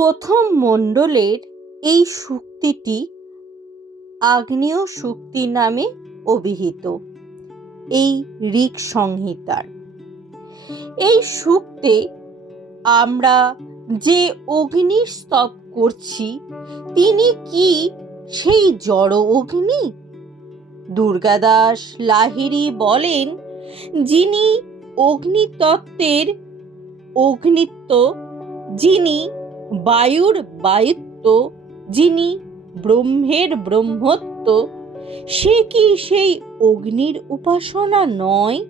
প্রথম মণ্ডলের এই সূক্তিটি আগ্নেয় সূক্তি নামে অভিহিত, এই ঋক সংহিতার। এই সূক্তে আমরা যে অগ্নির স্তব করছি, তিনি কি সেই জড় অগ্নি? দুর্গাদাস লাহিড়ী বলেন, যিনি অগ্নিতত্ত্বের অগ্নিত্ব, যিনি বায়ুর বায়ুত্ব, যিনি ব্রহ্মের ব্রহ্মত্ব, সে কি সেই অগ্নির উপাসনা নয়?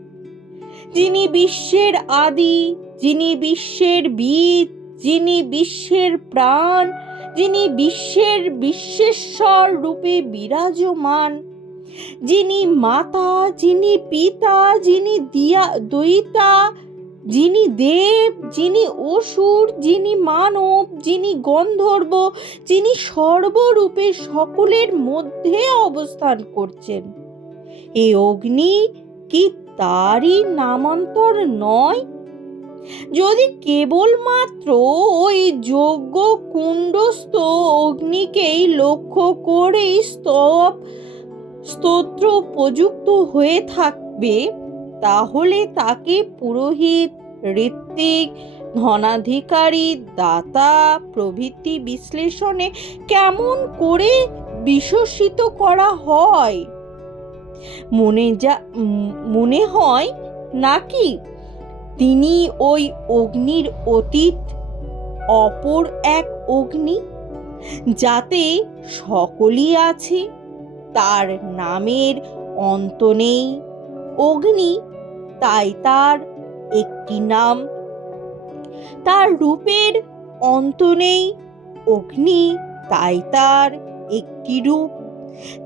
যিনি বিশ্বের আদি, যিনি বিশ্বের বীজ, যিনি বিশ্বের প্রাণ, যিনি বিশ্বের বিশ্বেশ্বর রূপে বিরাজমান, যিনি মাতা, যিনি পিতা, যিনি দিয়া দয়িতা যিনি দেব, যিনি অসুর, যিনি মানব, যিনি গন্ধর্ব, যিনি সর্বরূপে সকলের মধ্যে অবস্থান করছেন। এই অগ্নি কি তারই নামান্তর নয়? যদি কেবলমাত্র ওই যোগ্য কুণ্ডস্থ অগ্নিকেই লক্ষ্য করেই স্তব, স্তোত্র প্রযুক্ত হয়ে থাকবে তাহলে তাকে পুরোহিত, ঋত্বিক, ধনাধিকারী, দাতা, প্রভৃতি বিশ্লেষণে কেমন করে বিশ্বসিত করা হয়? মনে যা, মনে হয় নাকি তিনি ওই অগ্নির অতীত অপর এক অগ্নি? যাতে সকলই আছে, তার নামের অন্ত নেই। অগ্নি, তাই তার একটি নাম। তার রূপের অন্ত নেই, অগ্নি, তাই তার একটি রূপ।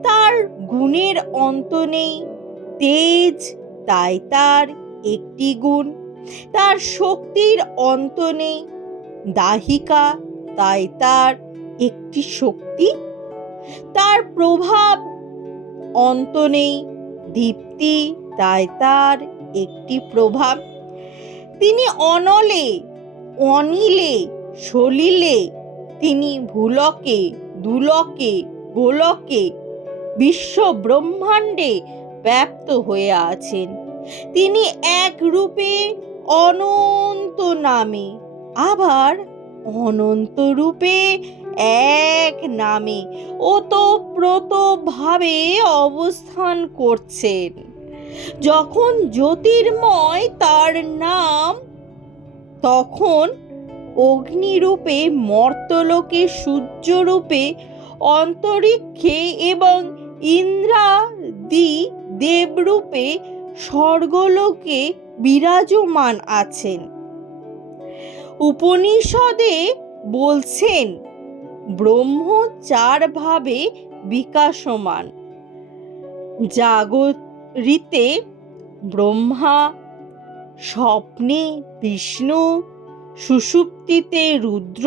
তার গুণের অন্ত নেই, তেজ, তাই তার একটি গুণ। তার শক্তির অন্ত নেই, দাহিকা, তাই তার একটি শক্তি। তার প্রভাব অন্ত নেই, দীপ্তি তাই তার একটি প্রভাব। তিনি অনলে, অনিলে, সলিলে, তিনি ভুলকে, দুলকে, গোলকে বিশ্ব ব্রহ্মাণ্ডে ব্যাপ্ত হয়ে আছেন। তিনি এক রূপে অনন্ত নামে, আবার অনন্ত রূপে এক নামে, ওতপ্রোতভাবে অবস্থান করছেন। যখন জ্যোতির্ময় তার নাম, তখন অগ্নিরূপে মর্তলোকে সূর্যরূপে অন্তরিক্ষে এবং ইন্দ্রাদি দেবরূপে স্বর্গলোকে বিরাজমান আছেন। উপনিষদে বলছেন ব্রহ্ম চারভাবে বিকাশমান। জাগরিতে ব্রহ্মা, স্বপ্নে বিষ্ণু, সুষুপ্তিতে রুদ্র,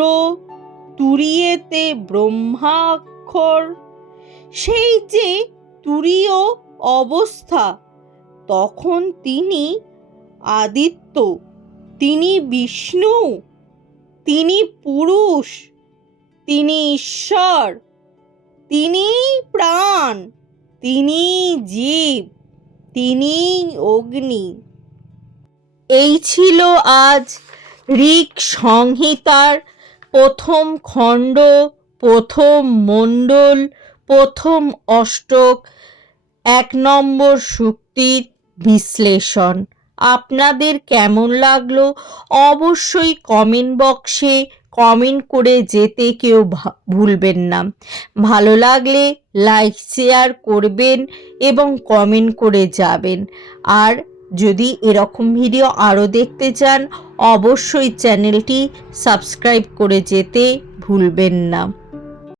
তুরিয়েতে ব্রহ্মাক্ষর। সেই যে তুরীয় অবস্থা, তখন তিনি আদিত্য, তিনি বিষ্ণু, তিনি পুরুষ, তিনি ঈশ্বর তিনি প্রাণ তিনি জীব। তিনি অগ্নি। এই ছিল আজ ঋক সংহিতার প্রথম খণ্ড, প্রথম মণ্ডল, প্রথম অষ্টক, এক নম্বর সুক্তির বিশ্লেষণ। আপনাদের কেমন লাগল অবশ্যই কমেন্ট বক্সে কমেন্ট করে যেতে কেউ ভুলবেন না। ভালো লাগলে লাইক শেয়ার করবেন এবং কমেন্ট করে যাবেন। আর যদি এরকম ভিডিও আরও দেখতে চান, অবশ্যই চ্যানেলটি সাবস্ক্রাইব করে যেতে ভুলবেন না।